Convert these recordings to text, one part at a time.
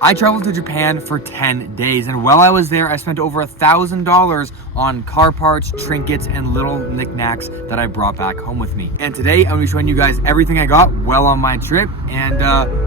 I traveled to Japan for 10 days, and while I was there, I spent over $1,000 on car parts, trinkets, and little knickknacks that I brought back home with me. And today, I'm gonna be showing you guys everything I got while on my trip, and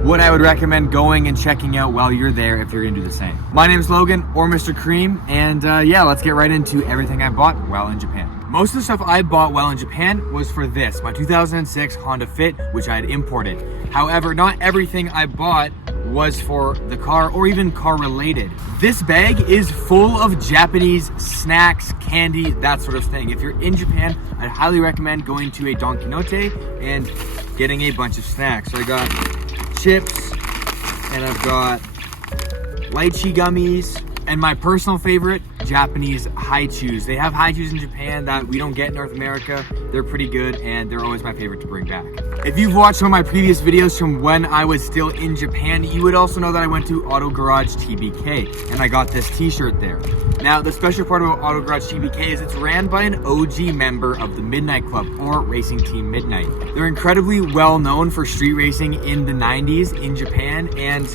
what I would recommend going and checking out while you're there if you're gonna do the same. My name is Logan, or Mr. Cream, and yeah, let's get right into everything I bought while in Japan. Most of the stuff I bought while in Japan was for this, my 2006 Honda Fit, which I had imported. However, not everything I bought was for the car or even car related. This bag is full of Japanese snacks, candy, that sort of thing. If you're in Japan, I'd highly recommend going to a Don Quixote and getting a bunch of snacks. So I got chips, and I've got lychee gummies, and my personal favorite, Japanese haichus. They have haichus in Japan that we don't get in North America. They're pretty good, and they're always my favorite to bring back. If you've watched some of my previous videos from when I was still in Japan, you would also know that I went to Auto Garage TBK, and I got this t-shirt there. Now, the special part about Auto Garage TBK is it's ran by an OG member of the Midnight Club, or Racing Team Midnight. They're incredibly well known for street racing in the 90s in Japan, and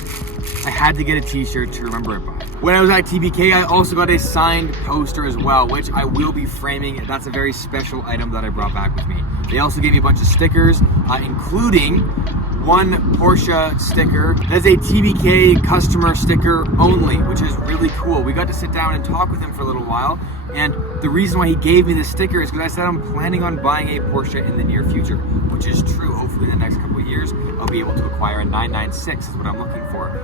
I had to get a t-shirt to remember it by. When I was at TBK, I also got a signed poster as well, which I will be framing. That's a very special item that I brought back with me. They also gave me a bunch of stickers, including one Porsche sticker. That's a TBK customer sticker only, which is really cool. We got to sit down and talk with him for a little while, and the reason why he gave me this sticker is because I said I'm planning on buying a Porsche in the near future, which is true. Hopefully in the next couple of years, I'll be able to acquire a 996 is what I'm looking for.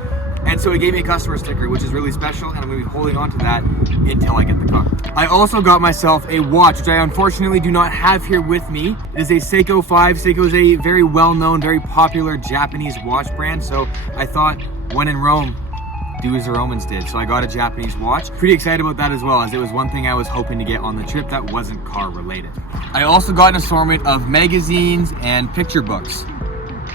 And so he gave me a customer sticker, which is really special, and I'm gonna be holding on to that until I get the car. I also got myself a watch, which I unfortunately do not have here with me. It is a Seiko 5. Seiko is a very well-known, very popular Japanese watch brand, so I thought, when in Rome, do as the Romans did. So I got a Japanese watch. Pretty excited about that as well, as it was one thing I was hoping to get on the trip that wasn't car related. I also got an assortment of magazines and picture books,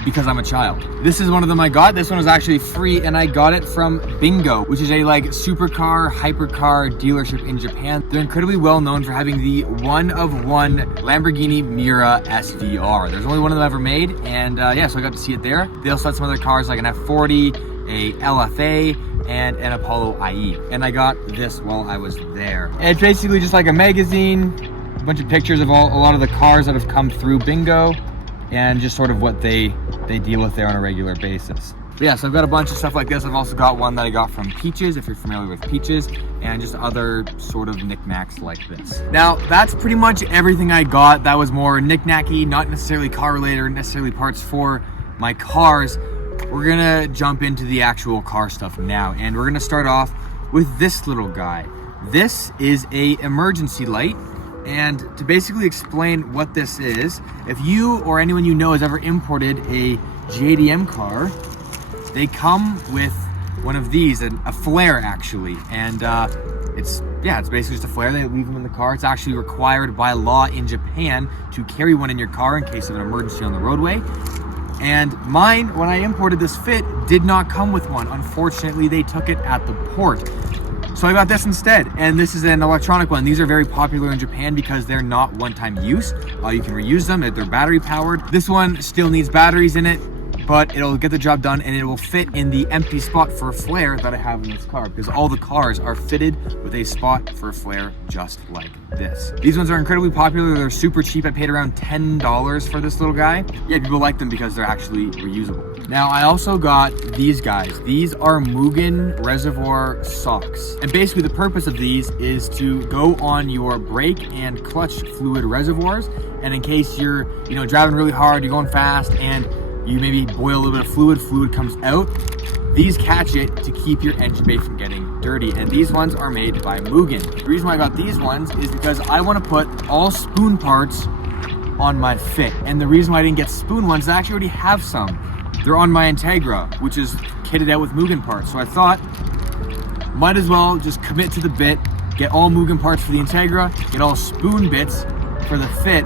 because I'm a child. This is one of them I got. This one was actually free, and I got it from Bingo, which is a supercar, hypercar dealership in Japan. They're incredibly well known for having the one-of-one Lamborghini Miura SVR. There's only one of them ever made, and yeah, so I got to see it there. They also had some other cars like an F40, a LFA, and an Apollo IE. And I got this while I was there. And it's basically just like a magazine, a bunch of pictures of a lot of the cars that have come through Bingo, and just sort of what they deal with there on a regular basis. But yeah, so I've got a bunch of stuff like this. I've also got one that I got from Peaches, if you're familiar with Peaches, and just other sort of knickknacks like this. Now, that's pretty much everything I got. That was more knickknacky, not necessarily car related or necessarily parts for my cars. We're gonna jump into the actual car stuff now, and we're gonna start off with this little guy. This is a emergency light. And to basically explain what this is, if you or anyone you know has ever imported a JDM car, they come with one of these, a flare actually. And it's basically just a flare. They leave them in the car. It's actually required by law in Japan to carry one in your car in case of an emergency on the roadway. And mine, when I imported this Fit, did not come with one. Unfortunately, they took it at the port. So I got this instead, and this is an electronic one. These are very popular in Japan because they're not one-time use. You can reuse them, they're battery powered. This one still needs batteries in it, but it'll get the job done, and it will fit in the empty spot for a flare that I have in this car, because all the cars are fitted with a spot for a flare just like this. These ones are incredibly popular. They're super cheap. I paid around $10 for this little guy. Yeah, people like them because they're actually reusable. Now, I also got these guys. These are Mugen reservoir socks. And basically the purpose of these is to go on your brake and clutch fluid reservoirs. And in case you're, driving really hard, you're going fast, and you maybe boil a little bit of fluid comes out, these catch it to keep your engine bay from getting dirty. And these ones are made by Mugen. The reason why I got these ones is because I want to put all spoon parts on my Fit. And the reason why I didn't get spoon ones is I actually already have some. They're on my Integra, which is kitted out with Mugen parts. So I thought, might as well just commit to the bit, get all Mugen parts for the Integra, get all spoon bits for the Fit.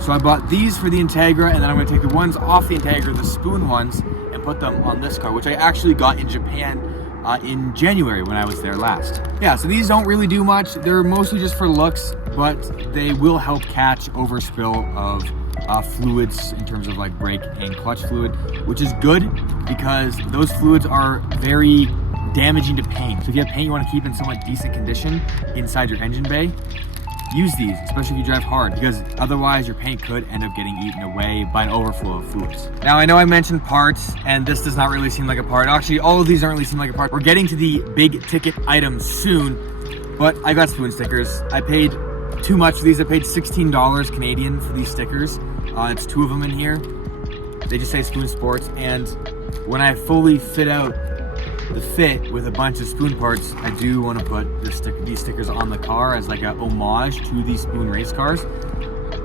So I bought these for the Integra, and then I'm gonna take the ones off the Integra, the spoon ones, and put them on this car, which I actually got in Japan in January when I was there last. Yeah, so these don't really do much. They're mostly just for looks, but they will help catch overspill of fluids in terms of like brake and clutch fluid, which is good because those fluids are very damaging to paint. So if you have paint you want to keep in somewhat decent condition inside your engine bay, use these, especially if you drive hard, because otherwise your paint could end up getting eaten away by an overflow of fluids. Now I know I mentioned parts, and this does not really seem like a part. Actually, all of these don't really seem like a part. We're getting to the big ticket items soon, but I got spoon stickers. I paid too much for these. I paid $16 Canadian for these stickers. It's 2 of them in here. They just say Spoon Sports, and when I fully fit out the fit with a bunch of spoon parts, I do want to put these stickers on the car as like a homage to these spoon race cars.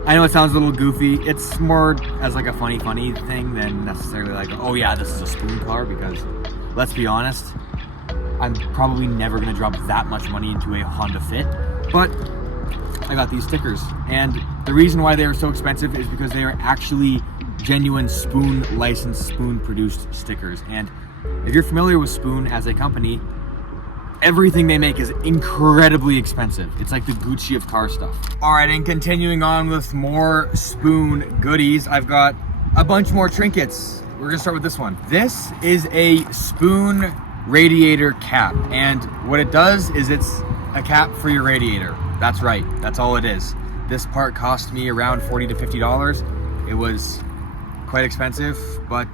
I know it sounds a little goofy. It's more as like a funny thing than necessarily like, oh yeah, this is a spoon car, because let's be honest, I'm probably never going to drop that much money into a Honda Fit, but I got these stickers. And the reason why they are so expensive is because they are actually genuine Spoon licensed, Spoon produced stickers. And if you're familiar with Spoon as a company, everything they make is incredibly expensive. It's like the Gucci of car stuff. All right, and continuing on with more Spoon goodies, I've got a bunch more trinkets. We're gonna start with this one. This is a Spoon radiator cap, and what it does is it's a cap for your radiator. That's right, that's all it is. This part cost me around $40 to $50. It was quite expensive, but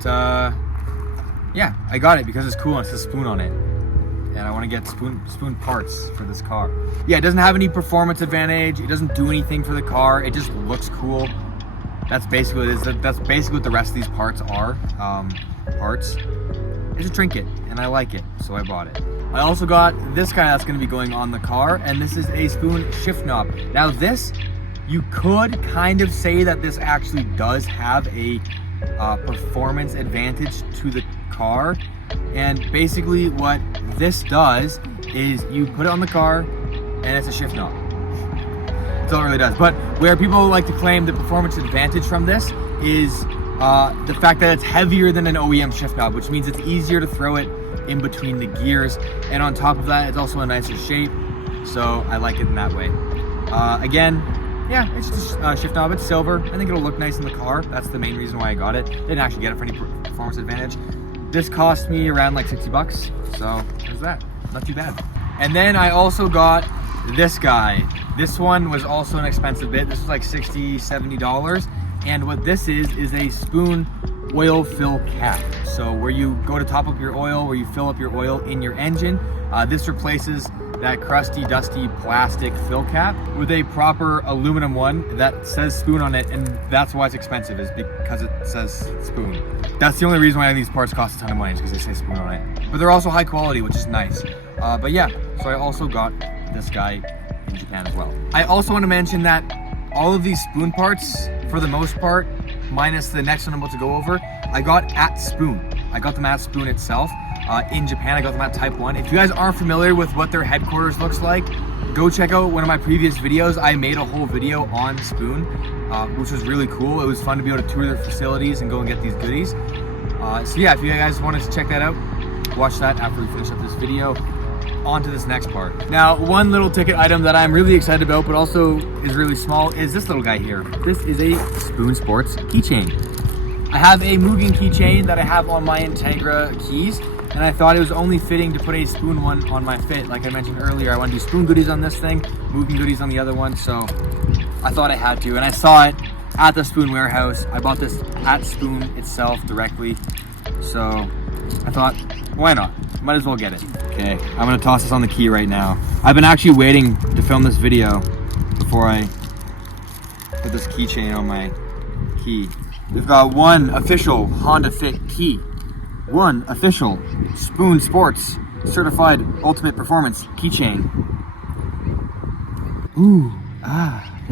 yeah, I got it because it's cool and it says Spoon on it. And I want to get spoon parts for this car. Yeah, it doesn't have any performance advantage. It doesn't do anything for the car. It just looks cool. That's basically what it is. That's basically what the rest of these parts are. Parts. It's a trinket, and I like it, so I bought it. I also got this guy that's going to be going on the car, and this is a Spoon shift knob. Now this, you could kind of say that this actually does have a performance advantage to the car. And basically what this does is you put it on the car and it's a shift knob. That's all it really does. But where people like to claim the performance advantage from this is the fact that it's heavier than an OEM shift knob, which means it's easier to throw it in between the gears. And on top of that, it's also a nicer shape. So I like it in that way. Again, yeah, it's just a shift knob. It's silver. I think it'll look nice in the car. That's the main reason why I got it. Didn't actually get it for any performance advantage. This cost me around like $60, so there's that. Not too bad. And then I also got this guy. This one was also an expensive bit. This was like $60, $70. And what this is a Spoon oil fill cap. So where you go to top up your oil, where you fill up your oil in your engine, this replaces that crusty, dusty plastic fill cap with a proper aluminum one that says Spoon on it, and that's why it's expensive, is because it says Spoon. That's the only reason why these parts cost a ton of money, is because they say Spoon on it. But they're also high quality, which is nice. But yeah, so I also got this guy in Japan as well. I also want to mention that all of these Spoon parts, for the most part, minus the next one I'm about to go over, I got at Spoon. I got them at Spoon itself. In Japan, I got them at Type 1. If you guys aren't familiar with what their headquarters looks like, go check out one of my previous videos. I made a whole video on Spoon, which was really cool. It was fun to be able to tour their facilities and go and get these goodies. So yeah, if you guys wanted to check that out, watch that after we finish up this video. On to this next part. Now, one little ticket item that I'm really excited about, but also is really small, is this little guy here. This is a Spoon Sports keychain. I have a Mugen keychain that I have on my Integra keys, and I thought it was only fitting to put a Spoon one on my Fit. Like I mentioned earlier, I want to do Spoon goodies on this thing, Mugen goodies on the other one, so I thought I had to. And I saw it at the Spoon warehouse. I bought this at Spoon itself directly, so I thought, why not? Might as well get it. Okay, I'm gonna toss this on the key right now. I've been actually waiting to film this video before I put this keychain on my key. We've got one official Honda Fit key, one official Spoon Sports certified ultimate performance keychain. Ooh,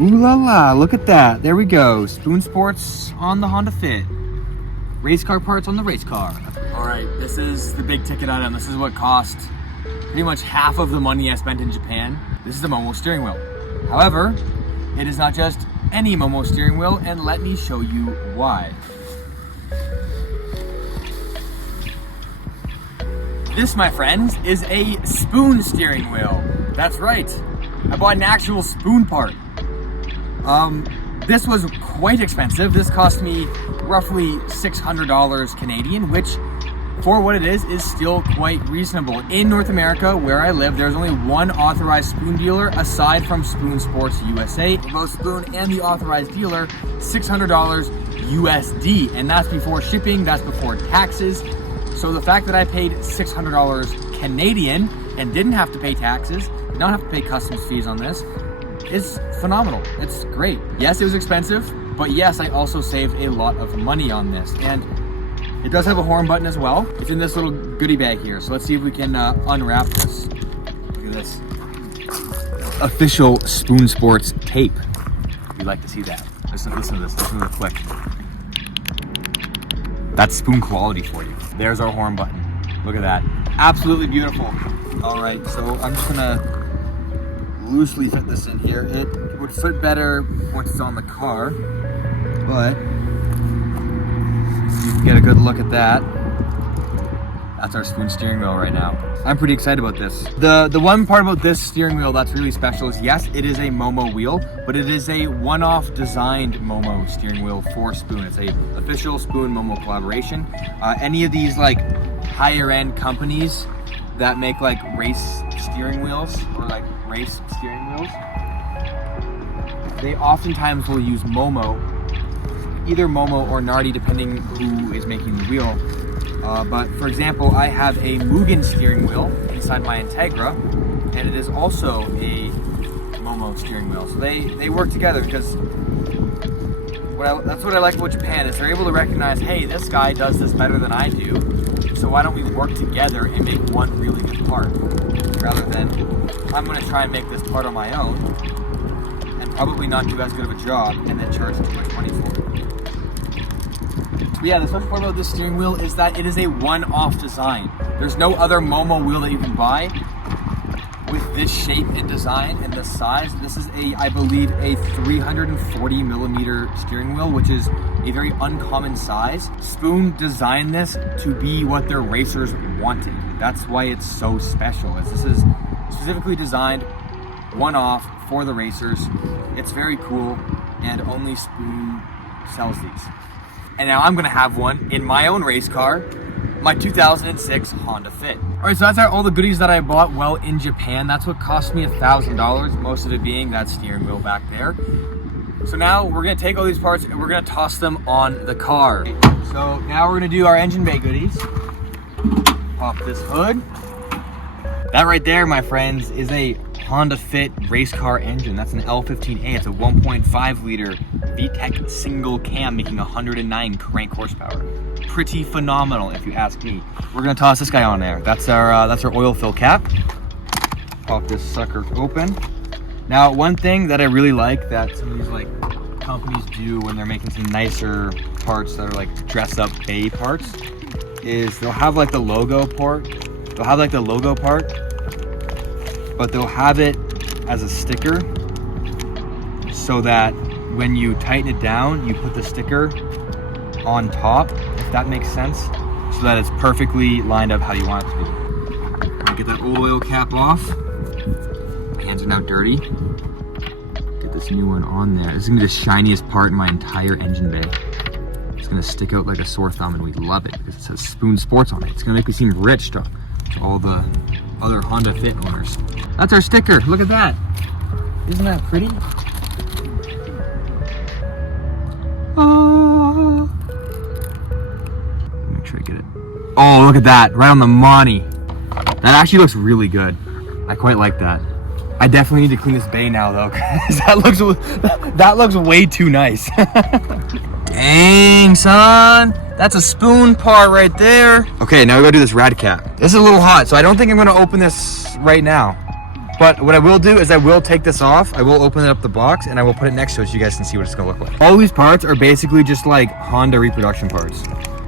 ooh la la, look at that. There we go. Spoon Sports on the Honda Fit. Race car parts on the race car. All right, this is the big ticket item. This is what cost pretty much half of the money I spent in Japan. This is the Momo steering wheel. However, it is not just any Momo steering wheel, and let me show you why. This, my friends, is a Spoon steering wheel. That's right. I bought an actual Spoon part. This was quite expensive. This cost me roughly $600 Canadian, which for what it is still quite reasonable. In North America, where I live, there's only one authorized spoon dealer aside from Spoon Sports USA. For both Spoon and the authorized dealer, $600 USD, and that's before shipping, that's before taxes. So the fact that I paid $600 Canadian and didn't have to pay taxes, did not have to pay customs fees on this, is phenomenal. It's great. Yes, it was expensive, but yes, I also saved a lot of money on this. And it does have a horn button as well. It's in this little goodie bag here. So let's see if we can unwrap this. Look at this. Official Spoon Sports tape. You'd like to see that. Listen to this. Listen to the click. That's spoon quality for you. There's our horn button. Look at that. Absolutely beautiful. All right, so I'm just gonna loosely fit this in here. It would fit better once it's on the car, but you can get a good look at that. That's our Spoon steering wheel right now. I'm pretty excited about this. The one part about this steering wheel that's really special is, yes, it is a Momo wheel, but it is a one-off designed Momo steering wheel for Spoon. It's a official Spoon Momo collaboration. Any of these like higher end companies that make like race steering wheels or like race steering wheels, they oftentimes will use Momo, either Momo or Nardi, depending who is making the wheel. But for example, I have a Mugen steering wheel inside my Integra, and it is also a Momo steering wheel. So they work together because that's what I like about Japan, is they're able to recognize, hey, this guy does this better than I do, so why don't we work together and make one really good part, rather than I'm going to try and make this part on my own and probably not do as good of a job and then charge too much money for it. But yeah, the special part about this steering wheel is that it is a one-off design. There's no other Momo wheel that you can buy with this shape and design and this size. This is I believe a 340 millimeter steering wheel, which is a very uncommon size. Spoon designed this to be what their racers wanted. That's why it's so special, as this is specifically designed one-off for the racers. It's very cool, and only Spoon sells these. And now I'm gonna have one in my own race car, my 2006 Honda Fit. All right, so that's all the goodies that I bought while in Japan. That's what cost me $1,000, most of it being that steering wheel back there. So now we're gonna take all these parts and we're gonna toss them on the car. So now we're gonna do our engine bay goodies. Pop this hood. That right there, my friends, is a Honda Fit race car engine. That's an L15A. It's a 1.5 liter VTEC single cam making 109 crank horsepower. Pretty phenomenal, if you ask me. We're gonna toss this guy on there. That's our oil fill cap. Pop this sucker open. Now, one thing that I really like that some of these like companies do when they're making some nicer parts that are like dress up bay parts is they'll have like the logo part. They'll have like the logo part, but they'll have it as a sticker so that when you tighten it down, you put the sticker on top, if that makes sense, so that it's perfectly lined up how you want it to be. Get that oil cap off. My hands are now dirty. Get this new one on there. This is gonna be the shiniest part in my entire engine bay. It's gonna stick out like a sore thumb, and we love it because it says Spoon Sports on it. It's gonna make me seem rich to all the other Honda Fit owners. That's our sticker. Look at that. Isn't that pretty? Oh. Make sure I get it. Oh, look at that. Right on the money. That actually looks really good. I quite like that. I definitely need to clean this bay now though, because that looks way too nice. Dang, son. That's a Spoon part right there. Okay, now we gotta do this rad cap. This is a little hot, so I don't think I'm gonna open this right now. But what I will do is I will take this off, I will open it up the box, and I will put it next to it so you guys can see what it's gonna look like. All these parts are basically just like Honda reproduction parts.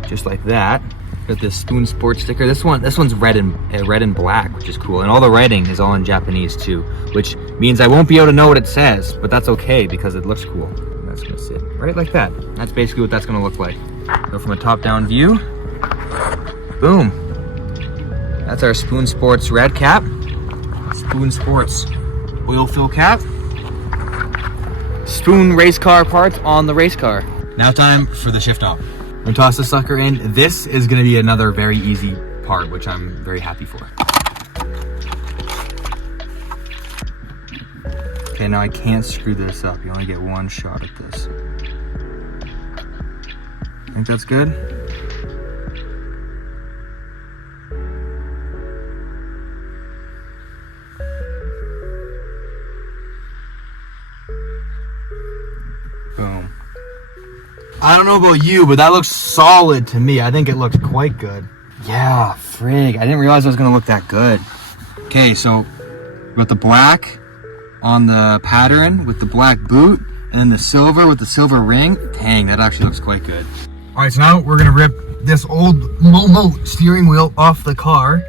Just like that. Got this Spoon Sports sticker. This one's red and black, which is cool. And all the writing is all in Japanese too, which means I won't be able to know what it says, but that's okay because it looks cool. That's gonna sit right like that. That's basically what that's gonna look like. Go from a top-down view. Boom. That's our Spoon Sports red cap. Spoon Sports oil fill cap. Spoon race car parts on the race car. Now time for the shift off. gonna toss the sucker in. This is gonna be another very easy part, which I'm very happy for. Okay, now I can't screw this up. You only get one shot at this. Think that's good? Boom. I don't know about you, but that looks solid to me. I think it looks quite good. Yeah, frig. I didn't realize it was gonna look that good. Okay, so we got the black on the pattern with the black boot, and then the silver with the silver ring. Dang, that actually looks quite good. All right, so now we're gonna rip this old Momo steering wheel off the car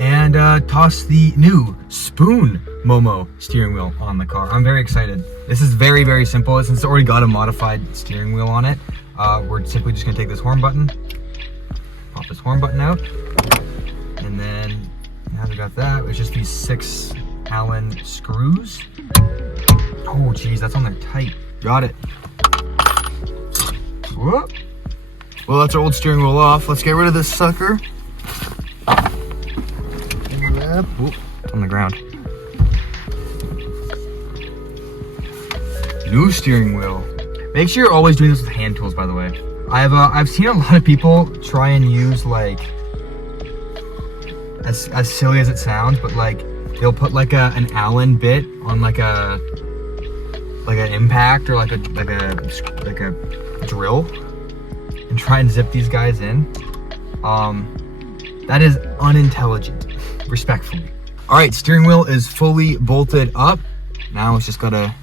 and toss the new Spoon Momo steering wheel on the car. I'm very excited. This is very, very simple. Since it's already got a modified steering wheel on it, we're simply just gonna take this horn button, pop this horn button out, and then now we got that, it's just these 6 Allen screws. Oh geez, that's on there tight. Got it. Whoop. Well, that's our old steering wheel off. Let's get rid of this sucker. Oop, it's on the ground. New steering wheel. Make sure you're always doing this with hand tools, by the way. I've seen a lot of people try and use, like, as silly as it sounds, but like they'll put like an Allen bit on like an impact or like a drill and try and zip these guys in. That is unintelligent, respectfully. All right, steering wheel is fully bolted up. Now it's just gotta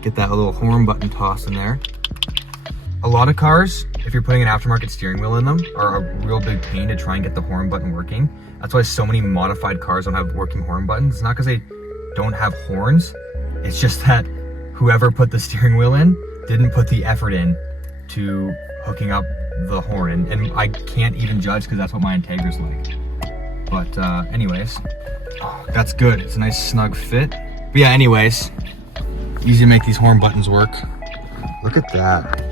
get that little horn button tossed in there. A lot of cars, if you're putting an aftermarket steering wheel in them, are a real big pain to try and get the horn button working. That's why so many modified cars don't have working horn buttons. It's not because they don't have horns. It's just that whoever put the steering wheel in didn't put the effort in to hooking up the horn. And I can't even judge because that's what my Integra's like. But anyways, oh, that's good. It's a nice snug fit. But yeah, anyways, easy to make these horn buttons work. Look at that.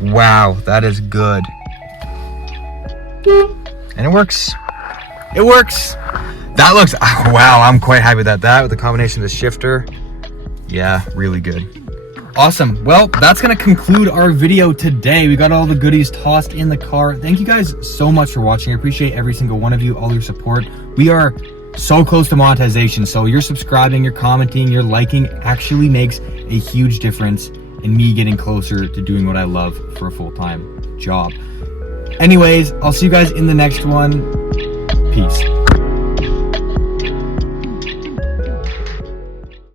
Wow, that is good. And it works. It works. That looks, wow, I'm quite happy with that. With the combination of the shifter, yeah, really good. Awesome. Well, that's gonna conclude our video today. We got all the goodies tossed in the car. Thank you guys so much for watching. I appreciate every single one of you, all your support. We are so close to monetization, so your subscribing, your commenting, your liking actually makes a huge difference in me getting closer to doing what I love for a full-time job. Anyways, I'll see you guys in the next one. Peace.